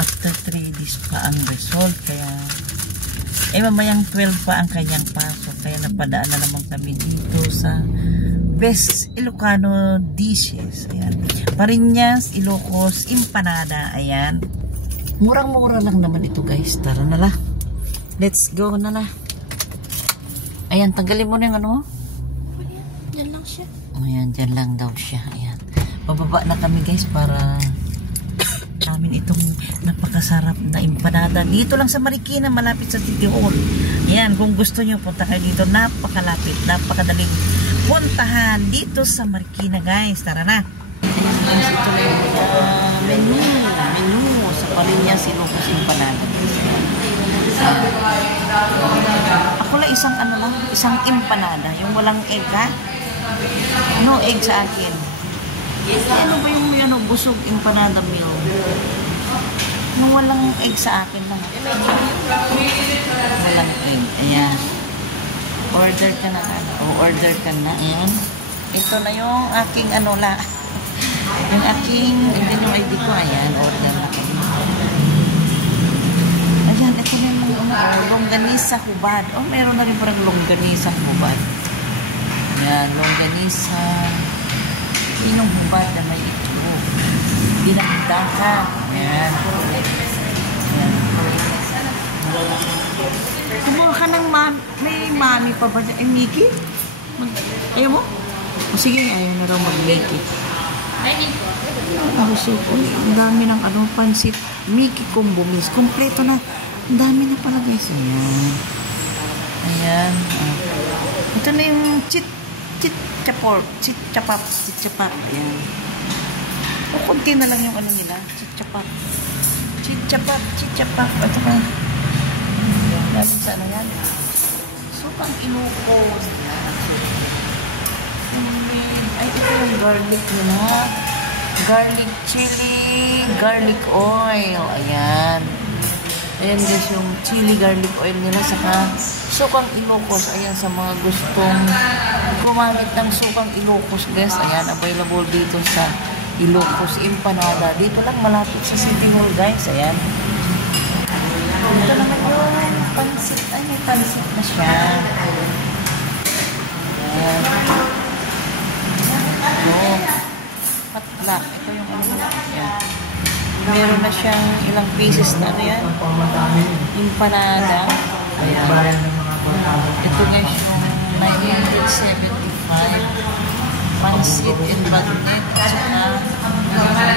after 3 days pa ang result. Kaya mamayang 12 pa ang kanyang pasok. Kaya napadaan na naman kami dito sa Best Ilocano Dishes. Ayan. Parinyas, Ilocos, Empanada. Ayan. Murang-mura lang naman ito guys. Tara na la. Let's go na la. Ayan, tanggalin mo na yung ano. Ayan, dyan lang siya. Ayan, dyan lang daw siya. Ayan. Bababa na kami guys para namin itong napakasarap na empanada. Dito lang sa Marikina, malapit sa City Hall. Ayan, kung gusto nyo, punta kayo dito. Napakalapit, napakadaling puntahan dito sa Marikina guys. Tara na. Ayan guys, ito na yung menu sa Parinyas, Ilocos, Empanada. Ako lang isang empanada. Yung walang egg ha. No egg sa akin. Ano ba yung busog empanada meal? Yung walang egg sa akin lang. Walang egg. Ayan. Order ka na. Order ka na. Ayan. Ito na yung aking yung aking, hindi yung ID ko. Ayan. Order na. Ayan. Ito na yung longganisa hubad. Meron na rin parang longganisa hubad. Ayan. Longganisa pinong hubad na may itlog. Binakdakan. Ayan. Ayan. Kumuha ka ng may mami pa ba dyan? Mickey? Ayaw mo? Sige, ayaw na raw mag-Mickey. Ang dami ng pansit. Mickey combo meals. Kompleto na. Ang dami na pala guys. Ayan. Ayan. Ito na yung chipchapap. Ayan. Kunti na lang yung nila. Chipchapap. Ito ka. Galing sa yan? Sukang Ilocos. Ay, ito yung garlic nila. Garlic chili, garlic oil. Ayan. Ayan guys, yung chili garlic oil nila. Saka sukang Ilocos. Ayan, sa mga gustong gumamit ng sukang Ilocos guys. Ayan, available dito sa Ilocos Empanada. Dito lang malapit sa City Hall guys. Ayan. Ito naman yung pansit. Ay, may pansit na siya. Ayan. Patla. Ito yung Ayan. Meron na siyang ilang pieces na yan. Empanada. Ayan. Ito guys yung 975. Pansit and bagnet. At saka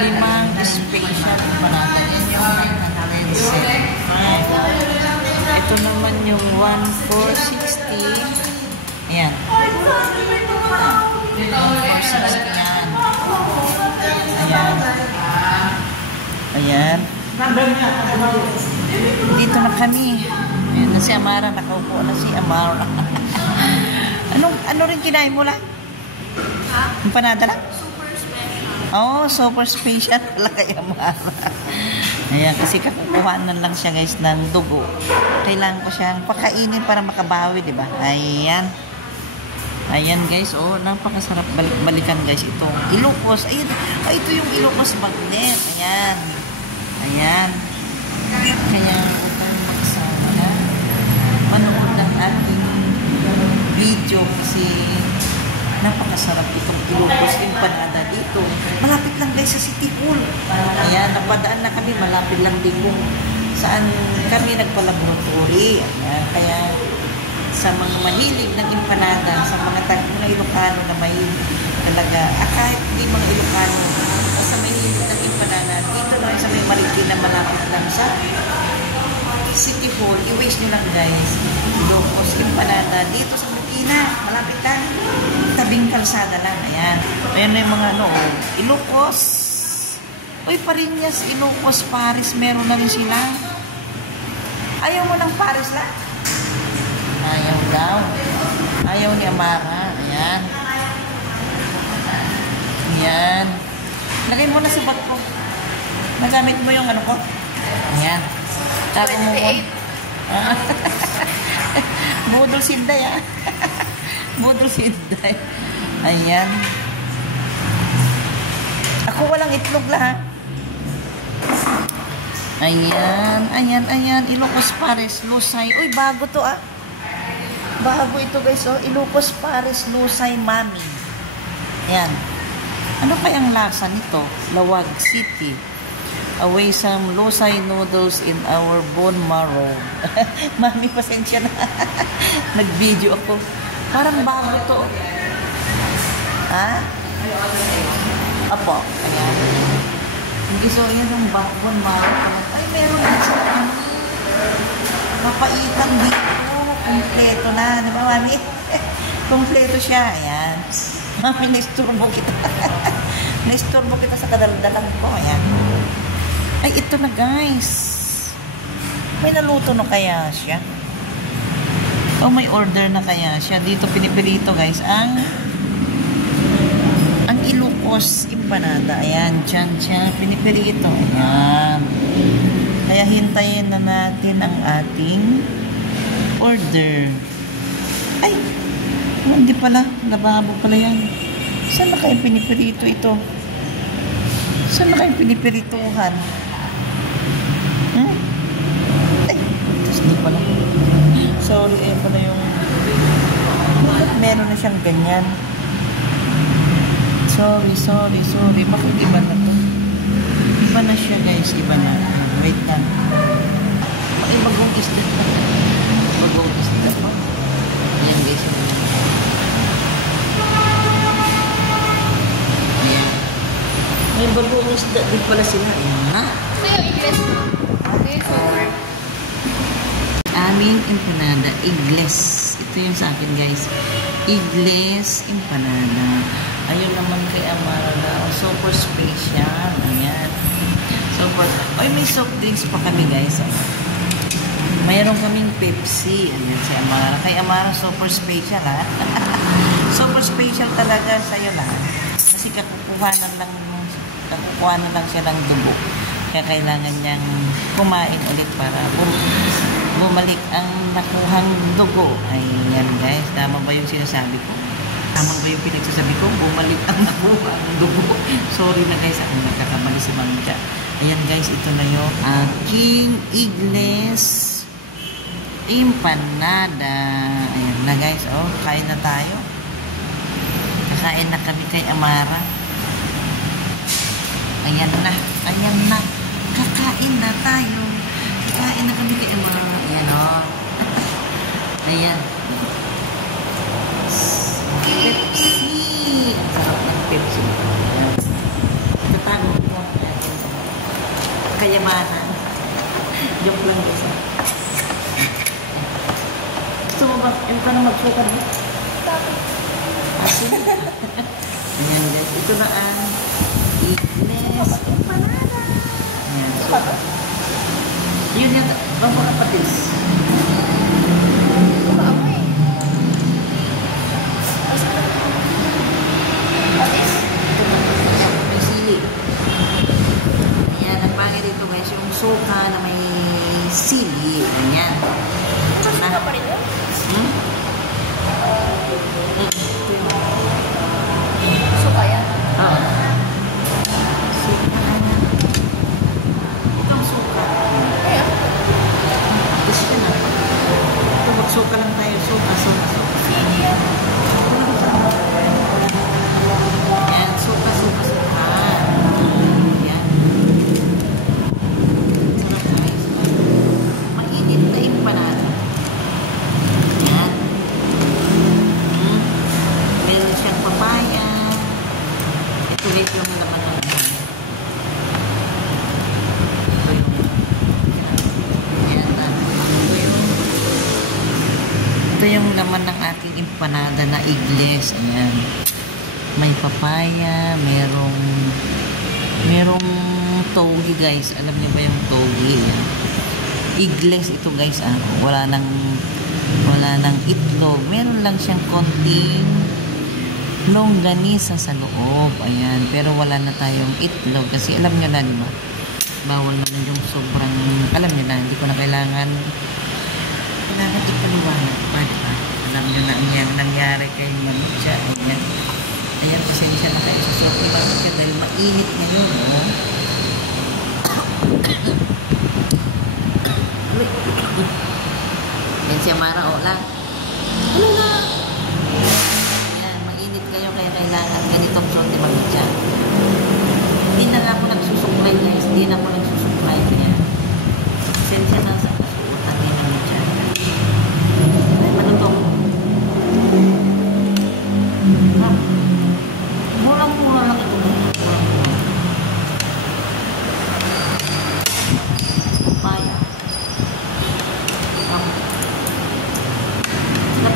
5 special empanada. Yan yung 975. Ito naman yung 1460. Ayan. 1460 yan. Ayan. Ayan. Dito na kami. Ayan na si Amara. Nakaupo na si Amara. Ano rin kinain mo lang? Empanada lang? Super special. Super special pala kay Amara. Ayan, kasi kakukuhanan lang siya guys ng dugo. Kailangan ko siyang pakainin para makabawi, di ba? Ayan. Ayan guys, napakasarap balikan guys itong Ilocos. Ayan, ito yung Ilocos bagnet. Ayan. Ayan. Kaya huwag kang magsama na manood ng ating video kasi napakasarap itong Ilocos Empanada dito. Malapit lang guys sa City Hall. Ayan, napadaan na kami. Malapit lang din kung saan kami nagpa-laboratory. Ayan, kaya sa mga mahilig ng empanada, sa mga Ilocano na mahilig talaga, kahit hindi mga Ilocano, sa mahilig ng empanada, dito lang sa may Marikina, malapit lang sa City Hall. I-waste nyo lang guys. Ilocos Empanada. Dito sa Marikina, malapit lang. Tabing kalsada lang. Ayan. Ayan na yung mga Ilocos. Parinyas, Ilocos, Paris. Meron na rin sila. Ayaw mo ng Paris lang? Ayaw daw. Ayaw ni Amara. Ayan. Ayan. Lagay mo na sa bag ko. Nagamit mo yung ko. Ayan. Tari mo mo. Budol sinday Budol sinday. Ayan. Ako walang itlog lang Ayan, ayan, ayan. Ilocos Pares, Lusay. Uy, bago to ah. Bago ito guys, oh. Ilocos Pares, Lusay, Mami. Ayan. Ano kayang lasa nito? Lawag City. Away some Lusay noodles in our bone marrow. Mami, pasensya na. Nag-video ako. Parang bago to. Ha? Apo. Ayan. Hindi so, yan yung bone marrow. Ay, meron na sila. Mapaitan dito. Kompleto na. Di ba, Mami? Kompleto siya. Ayan. Mami, naisturbo kita. Naisturbo kita sa kadaldalan ko. Ayan. Ay, ito na guys. May naluto na kaya siya? O may order na kaya siya? Dito pinipirito guys. Ang Ilocos empanada. Ayan. Tiyan. Pinipirito. Ayan. Kaya hintayin na natin ang ating order. Ay! Hindi pala. Lababo pala yan. Saan na kayo pinipirito ito? Saan na kayo pinipirituhan? Ay! Hindi pala. Sorry, pala yung... Meron na siyang ganyan. Sorry. Bakit iba na to? Iba na siya guys. Iba na. Wait lang. Ay, bagong isda. Bagong isda po. Ayan guys. Ayan. May bagong isda din pala sila. Ayan na. Sa'yo, invest mo. Sa'yo, super. Aming empanada. Igles. Ito yung sa akin guys. Igles empanada. Ayun naman kay Amara daw. Super special. Ayan. Super. Ay, may soft drinks pa kami guys. Mayroon kaming Pepsi. Ayan si Amara. Kay Amara, super special ha. Super special talaga sa'yo lahat. Kasi kakukuha na lang siya ng dugo. Kaya kailangan niyang kumain ulit para bumalik ang nakuhang dugo. Ayan guys. Tama ba yung sinasabi ko? Tama ba yung pinagsasabi ko? Bumalik ang nakuhang dugo. Sorry na guys. Ako nagkakamali si Mangja. Ayan guys. Ito na yung aking Igles empanada. Ayan na guys. Oh, kain na tayo. Kakain na kami kay Amara. Ayan na. Ayan na. Kakain na tayo. Kakain na kami kay Amara. Ayan o. Oh. Ayan. Pepsi. Ang sarap ng Pepsi. Ayan. Tatago ko. Kayamanan. Joke lang guys. Gusto mo ba? Ano ka na mag-sugar mo? Asin. Ayan guys. Ito na ang Igles empanada. Ayan. Sugar. Yun yung pampapatis. May sili. Ayan. Ang pangit ito guys. Yung suka na may sili. Ayan. Suka pa rin yun? Suka yan? Oo. Suka na yan. Itong suka. Kaya? Gusto na. Ito, magsuka lang tayo. Suka. Sili yan? Ayan, suka. Ayan. Sarap guys. Mainit na empanada. Ayan. Meron siyang papaya. Ito rin yung laman ng ito yung laman ng ating empanada na Igles. Ayan. May papaya, merong togi guys. Alam niyo ba yung togi? Ayan. Igles ito guys. Wala nang itlog. Meron lang siyang konting longganisa sa loob. Ayan. Pero wala na tayong itlog. Kasi alam niyo na, di ba? Bawal naman yung sobrang, alam niyo na, hindi ko na kailangan ipaliwanag pa, di ba? Alam niyo na ang nangyari kay Mamutya. Ayan. Ayan, pasensya na kayo sa sobrang dahil mainit ngayon, no? Si Amara, o lang. Ano na? Ayan, mainit kayo kaya kailangan ganitong suot ni Mamitsya. Hindi na ako nagsusuklay guys. Hindi na ako nagsusuklay kaya. Sensya na sa kasuotan ni Mamitsya. Ay, malutong. Murang-mura lang ito. Papaya.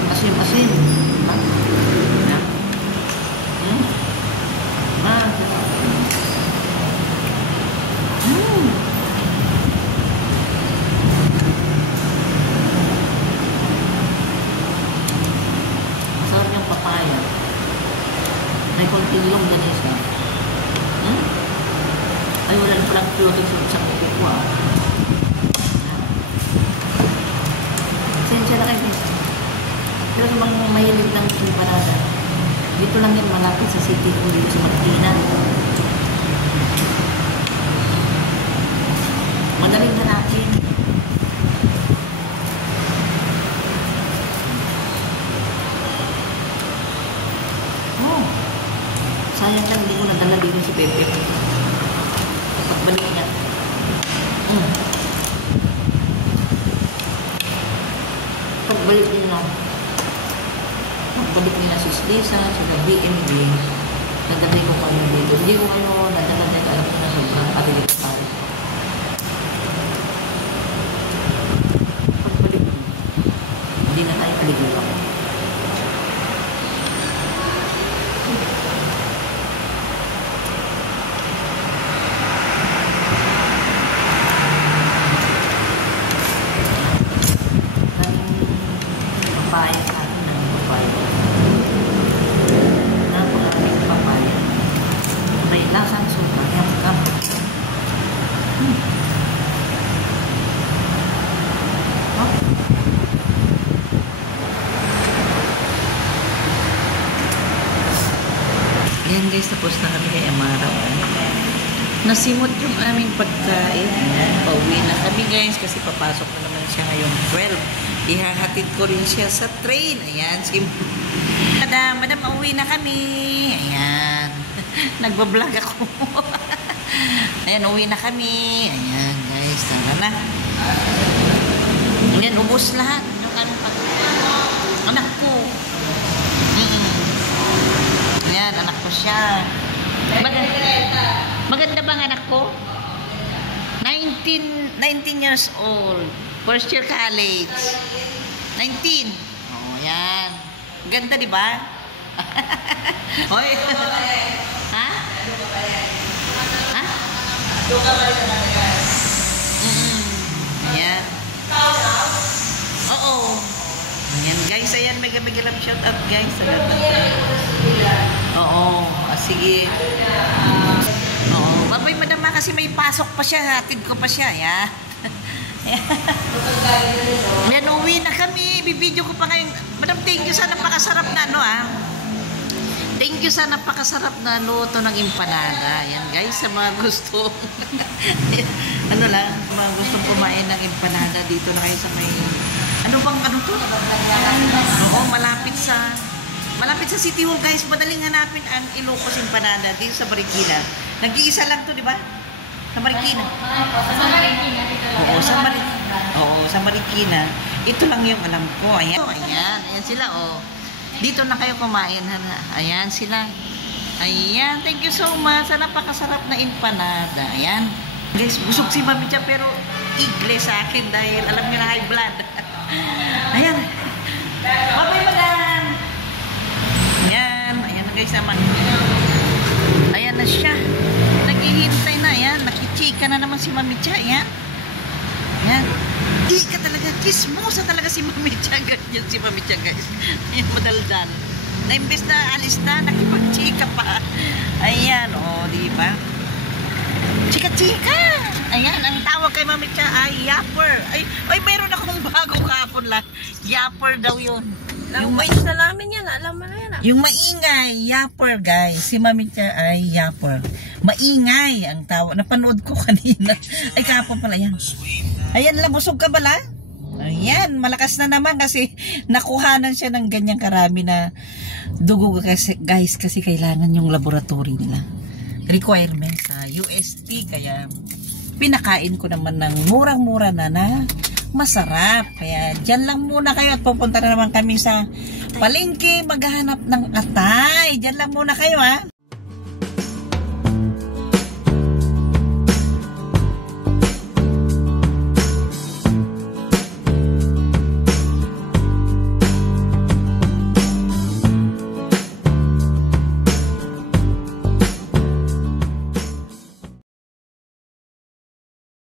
Asin-asin. Masarap yung papaya. May konting yung ganis na. Ay, wala na palang floating sa kukuha. Sensya na kayo guys. Pero sa mga mahilig ng empanada, dito lang yan malapit sa city ko dito sa Marikina. Madaling hanapin. Oh, sayang lang hindi ko nadala dito si Pepe. Pagbalik niya. Pagbalik nila. Pagbalik nila si Lisa, sa BMD. Nadali ko kayo dito. Hindi ko kayo nadala dito. Alam ko na sobrang patilit pa. Pagbalik nila. Hindi na tayo paligil ako. Papaya sa akin ng papaya. Napakaraming papaya. May lasang suka. Yung kapit. Ayan guys, tapos na kami kay Amara. Nasimot yung aming pagkain. Ayan, pauwi na kami guys kasi papasok na naman siya ngayong 12. Ihahatid ko rin siya sa train. Ayan, si Madam, pauwi na kami. Ayan. Nagbablog ako. Ayan, uwi na kami. Ayan, guys. Tara na. Ayan, ubos lahat. Anak ko. Ayan, anak ko siya. Maganda bang anak ko? 19 years old. First year college. 19. Oh, yan. Ganda, di ba? Hoy. Ha? Ha? Ayan. Oo. Ayan, guys. Ayan, mega love shout out, guys. Salamat. Oo. Sige. Oo. Babay, madam, kasi may pasok pa siya. Hatid ko pa siya. Ayan. Yan, uwi na kami. Bibidyo ko pa ngayon. Madam, thank you sa napakasarap na Thank you sa napakasarap na luto ng empanada. Yan guys, sa mga gusto. Mga gustong kumain ng empanada dito na kayo sa may... Ano to? Oo, malapit sa City Hall guys. Madaling hanapin ang Ilocos empanada dito sa Marikina. Nag-iisa lang to, di ba? Sa Marikina. Oo, sa Marikina. Ito lang yung alam ko. Ayan. Ayan sila, oh. Dito na kayo kumain. Ayan sila. Ayan. Thank you so much. Sa napakasarap na empanada. Ayan. Guys, busog si Mamitsya pero igle sa akin dahil alam niyo na high blood. Ayan. Bye-bye, madam. Ayan. Ayan na guys naman. Ayan na siya. Naghihintay na. Ayan. Nakichika na naman si Mamitsya. Ayan. Ayan. Di ka talaga. Chismosa talaga si Mamitsya. Ganyan si Mamitsya guys. Ayan, madaldal. Na imbes na alis na, nakipag-chika pa. Ayan. O, diba? Chika-chika. Ayan, ang tawag kay Mamitsya ay yapper. Ay, mayroon akong bago kahapon lang. Yapper daw yun. Language na namin yan. Alam mo na yan. Yung maingay, yapper guys. Si Mamitsya ay yapper. Maingay ang tawag. Napanood ko kanina. Ay, kahapon pala yan. Ayan lang, busog ka bala? Ayan, malakas na naman kasi nakuhanan siya ng ganyang karami na dugo kasi, guys, kasi kailangan yung laboratory nila. Requirement sa UST, kaya pinakain ko naman ng murang-mura na masarap. Kaya dyan lang muna kayo at pupunta na naman kami sa palengke maghahanap ng atay. Dyan lang muna kayo, ha.